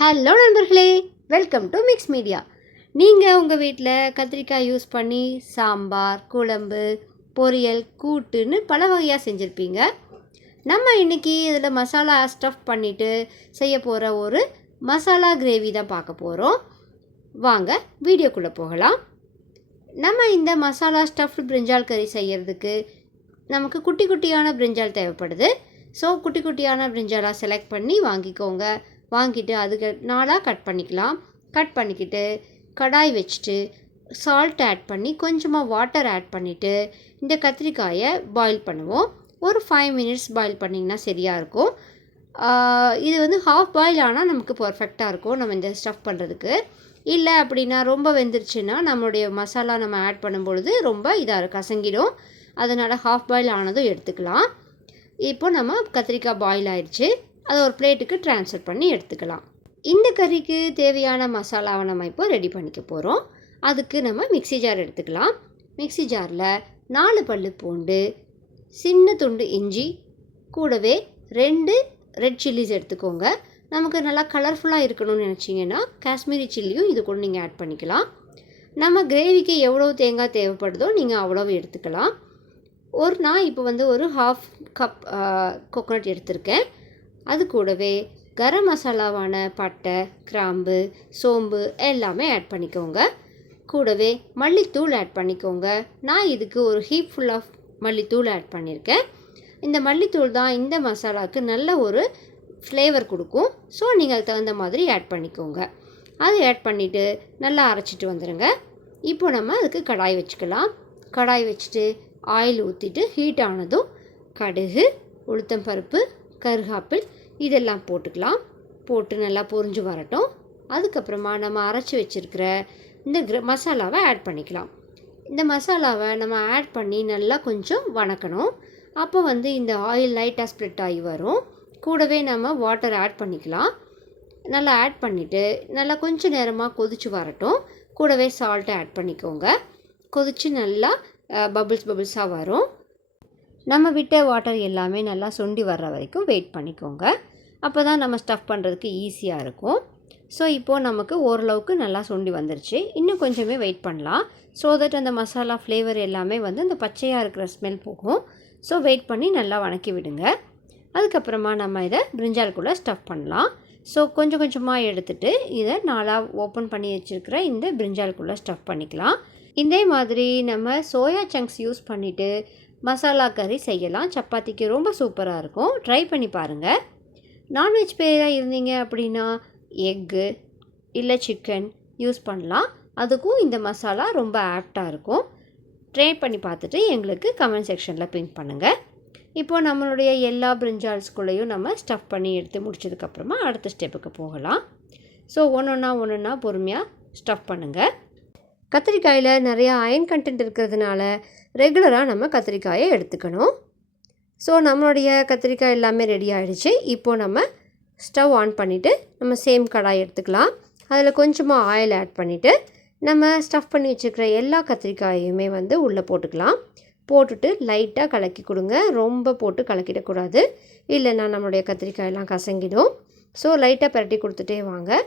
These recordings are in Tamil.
ஹலோ நண்பர்களே, வெல்கம் டு மிக்ஸ் மீடியா. நீங்கள் உங்கள் வீட்டில் கத்திரிக்காய் யூஸ் பண்ணி சாம்பார், குழம்பு, பொரியல், கூட்டுன்னு பல வகையாக செஞ்சுருப்பீங்க. நம்ம இன்றைக்கி இதில் மசாலா ஸ்டஃப் பண்ணிவிட்டு செய்ய போகிற ஒரு மசாலா கிரேவி தான் பார்க்க போகிறோம். வாங்க வீடியோக்குள்ளே போகலாம். நம்ம இந்த மசாலா ஸ்டஃப்டு பிரிஞ்சால் கறி செய்கிறதுக்கு நமக்கு குட்டி குட்டியான பிரிஞ்சால் தேவைப்படுது. ஸோ குட்டி குட்டியான பிரிஞ்சாலாக செலக்ட் பண்ணி வாங்கிக்கோங்க. வாங்கிட்டு அதுக்கு 4ஆக கட் பண்ணிக்கலாம். கட் பண்ணிக்கிட்டு கடாய் வச்சுட்டு சால்ட் ஆட் பண்ணி கொஞ்சமாக வாட்டர் ஆட் பண்ணிவிட்டு இந்த கத்திரிக்காயை பாயில் பண்ணுவோம். ஒரு 5 மினிட்ஸ் பாயில் பண்ணிங்கன்னா சரியாக இருக்கும். இது ஹாஃப் பாயில் ஆனால் நமக்கு பர்ஃபெக்டாக இருக்கும் நம்ம இந்த ஸ்டஃப் பண்ணுறதுக்கு. இல்லை அப்படின்னா ரொம்ப வெந்துருச்சுன்னா நம்மளுடைய மசாலா நம்ம ஆட் பண்ணும்பொழுது ரொம்ப இதாக கசங்கிடும். அதனால் ஹாஃப் பாயில் ஆனதும் எடுத்துக்கலாம். இப்போ நம்ம கத்திரிக்காய் பாயில் ஆயிடுச்சு. அதை ஒரு பிளேட்டுக்கு ட்ரான்ஸ்ஃபர் பண்ணி எடுத்துக்கலாம். இந்த கறிக்கு தேவையான மசாலாவை நம்ம இப்போ ரெடி பண்ணிக்க போகிறோம். அதுக்கு நம்ம மிக்ஸி ஜார் எடுத்துக்கலாம். மிக்ஸி ஜாரில் 4 பல்லு பூண்டு, சின்ன துண்டு இஞ்சி, கூடவே 2 ரெட் சில்லிஸ் எடுத்துக்கோங்க. நமக்கு நல்லா கலர்ஃபுல்லாக இருக்கணும்னு நினச்சிங்கன்னா காஷ்மீரி சில்லியும் இது கூட நீங்கள் ஆட் பண்ணிக்கலாம். நம்ம கிரேவிக்கு எவ்வளோ தேங்காய் தேவைப்படுதோ நீங்கள் அவ்வளோ எடுத்துக்கலாம். நான் இப்போ ஒரு 1/2 கப் கோகோனட் எடுத்திருக்கேன். அது கூடவே கரம் மசாலாவான பட்டை, கிராம்பு, சோம்பு எல்லாமே ஆட் பண்ணிக்கோங்க. கூடவே மல்லித்தூள் ஆட் பண்ணிக்கோங்க. நான் இதுக்கு ஒரு ஹீப் ஃபுல் ஆஃப் மல்லித்தூள் ஆட் பண்ணியிருக்கேன். இந்த மல்லித்தூள் தான் இந்த மசாலாவுக்கு நல்ல ஒரு ஃப்ளேவர் கொடுக்கும். ஸோ நீங்கள் அதுக்கு தகுந்த மாதிரி ஆட் பண்ணிக்கோங்க. அது ஆட் பண்ணிவிட்டு நல்லா அரைச்சிட்டு வந்துடுங்க. இப்போ நம்ம அதுக்கு கடாய் வச்சுக்கலாம். கடாய் வச்சுட்டு ஆயில் ஊற்றிட்டு ஹீட் ஆனதும் கடுகு, உளுத்தம்பருப்பு, கருகாப்பில் இதெல்லாம் போட்டுக்கலாம். போட்டு நல்லா பொரிஞ்சு வரட்டும். அதுக்கப்புறமா நம்ம அரைச்சி வச்சுருக்கிற இந்த மசாலாவை ஆட் பண்ணிக்கலாம். இந்த மசாலாவை நம்ம ஆட் பண்ணி நல்லா கொஞ்சம் வணக்கணும். அப்போ இந்த ஆயில் லைட்டாக ஸ்ப்ரெட் ஆகி வரும். கூடவே நம்ம வாட்டர் ஆட் பண்ணிக்கலாம். நல்லா ஆட் பண்ணிவிட்டு நல்லா கொஞ்சம் நேரமாக கொதிச்சு வரட்டும். கூடவே சால்ட்டை ஆட் பண்ணிக்கோங்க. கொதித்து நல்லா பபிள்ஸாக வரும். நம்ம விட்ட வாட்டர் எல்லாமே நல்லா சுண்டி வர்ற வரைக்கும் வெயிட் பண்ணிக்கோங்க. அப்போ தான் நம்ம ஸ்டஃப் பண்ணுறதுக்கு ஈஸியாக இருக்கும். ஸோ இப்போது நமக்கு ஓரளவுக்கு நல்லா சுண்டி வந்துருச்சு. இன்னும் கொஞ்சமே வெயிட் பண்ணலாம். ஸோ தட் அந்த மசாலா ஃப்ளேவர் எல்லாமே அந்த பச்சையாக இருக்கிற ஸ்மெல் போகும். ஸோ வெயிட் பண்ணி நல்லா வணக்கி விடுங்க. அதுக்கப்புறமா நம்ம இதை பிரிஞ்சால்குள்ளே ஸ்டஃப் பண்ணலாம். ஸோ கொஞ்சம் கொஞ்சமாக எடுத்துகிட்டு இதை 4ஆக ஓப்பன் பண்ணி வச்சுருக்கிற இந்த பிரிஞ்சால்குள்ளே ஸ்டஃப் பண்ணிக்கலாம். இதே மாதிரி நம்ம சோயா சங்க்ஸ் யூஸ் பண்ணிவிட்டு மசாலா கறி செய்யலாம். சப்பாத்திக்கு ரொம்ப சூப்பராக இருக்கும். ட்ரை பண்ணி பாருங்கள். நான்வெஜ் பேராக இருந்தீங்க அப்படின்னா எக்கு இல்லை சிக்கன் யூஸ் பண்ணலாம். அதுக்கும் இந்த மசாலா ரொம்ப ஆப்டாக இருக்கும். ட்ரை பண்ணி பார்த்துட்டு எங்களுக்கு கமெண்ட் செக்ஷனில் பின் பண்ணுங்கள். இப்போது நம்மளுடைய எல்லா பிரிஞ்சால்ஸ்குள்ளேயும் நம்ம ஸ்டஃப் பண்ணி எடுத்து முடிச்சதுக்கப்புறமா அடுத்த ஸ்டெப்புக்கு போகலாம். ஸோ ஒன்றா பொறுமையாக ஸ்டஃப் பண்ணுங்கள். கத்திரிக்காயில் நிறையா அயன் கண்டென்ட் இருக்கிறதுனால ரெகுலராக நம்ம கத்திரிக்காயை எடுத்துக்கணும். ஸோ நம்மளுடைய கத்திரிக்காய் எல்லாமே ரெடி ஆகிடுச்சு. இப்போது நம்ம ஸ்டவ் ஆன் பண்ணிவிட்டு நம்ம சேம் கடாய் எடுத்துக்கலாம். அதில் கொஞ்சமாக ஆயில் ஆட் பண்ணிவிட்டு நம்ம ஸ்டஃப் பண்ணி வச்சுருக்கிற எல்லா கத்திரிக்காயுமே உள்ளே போட்டுக்கலாம். போட்டுட்டு லைட்டாக கலக்கி கொடுங்க. ரொம்ப போட்டு கலக்கிடக்கூடாது, இல்லைன்னா நம்மளுடைய கத்திரிக்காயெல்லாம் கசங்கிடும். ஸோ லைட்டாக பரட்டி கொடுத்துட்டே வாங்க.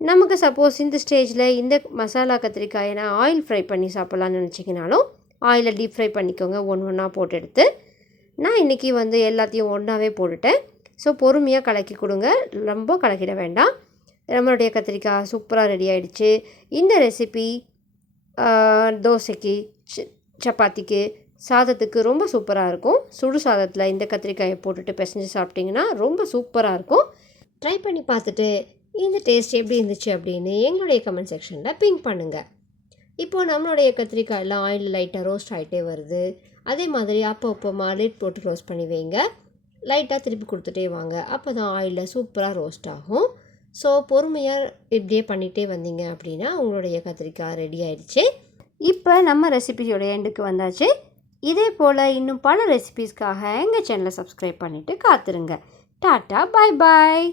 நமக்கு சப்போஸ் இந்த ஸ்டேஜில் இந்த மசாலா கத்திரிக்காயை நான் ஆயில் ஃப்ரை பண்ணி சாப்பிட்லான்னு நினச்சிங்கனாலும் ஆயிலை டீப் ஃப்ரை பண்ணிக்கோங்க. ஒன்றா போட்டு எடுத்து நான் இன்றைக்கி எல்லாத்தையும் ஒன்றாவே போட்டுட்டேன். ஸோ பொறுமையாக கலக்கி கொடுங்க, ரொம்ப கலக்கிட வேண்டாம். நம்மளுடைய கத்திரிக்காய் சூப்பராக ரெடி ஆகிடுச்சு. இந்த ரெசிபி தோசைக்கு, சப்பாத்திக்கு, சாதத்துக்கு ரொம்ப சூப்பராக இருக்கும். சுடு சாதத்தில் இந்த கத்திரிக்காயை போட்டுட்டு பிசைஞ்சு சாப்பிட்டிங்கன்னா ரொம்ப சூப்பராக இருக்கும். ட்ரை பண்ணி பார்த்துட்டு இந்த டேஸ்ட் எப்படி இருந்துச்சு அப்படின்னு எங்களுடைய கமெண்ட் செக்ஷனில் பின் பண்ணுங்கள். இப்போது நம்மளுடைய கத்திரிக்காயெல்லாம் ஆயில் லைட்டாக ரோஸ்ட் ஆகிட்டே வருது. அதே மாதிரி அப்போ லிட் போட்டு ரோஸ்ட் பண்ணி வைங்க. லைட்டாக திருப்பி கொடுத்துட்டே வாங்க. அப்போ தான் ஆயிலில் சூப்பராக ரோஸ்ட் ஆகும். ஸோ பொறுமையாக இப்படியே பண்ணிகிட்டே வந்தீங்க அப்படின்னா உங்களுடைய கத்திரிக்காய் ரெடி ஆகிடுச்சு. இப்போ நம்ம ரெசிபியோட எண்டுக்கு வந்தாச்சு. இதே போல் இன்னும் பல ரெசிபீஸ்க்காக எங்கள் சேனலை சப்ஸ்கிரைப் பண்ணிவிட்டு காத்துருங்க. டாட்டா, பாய் பாய்.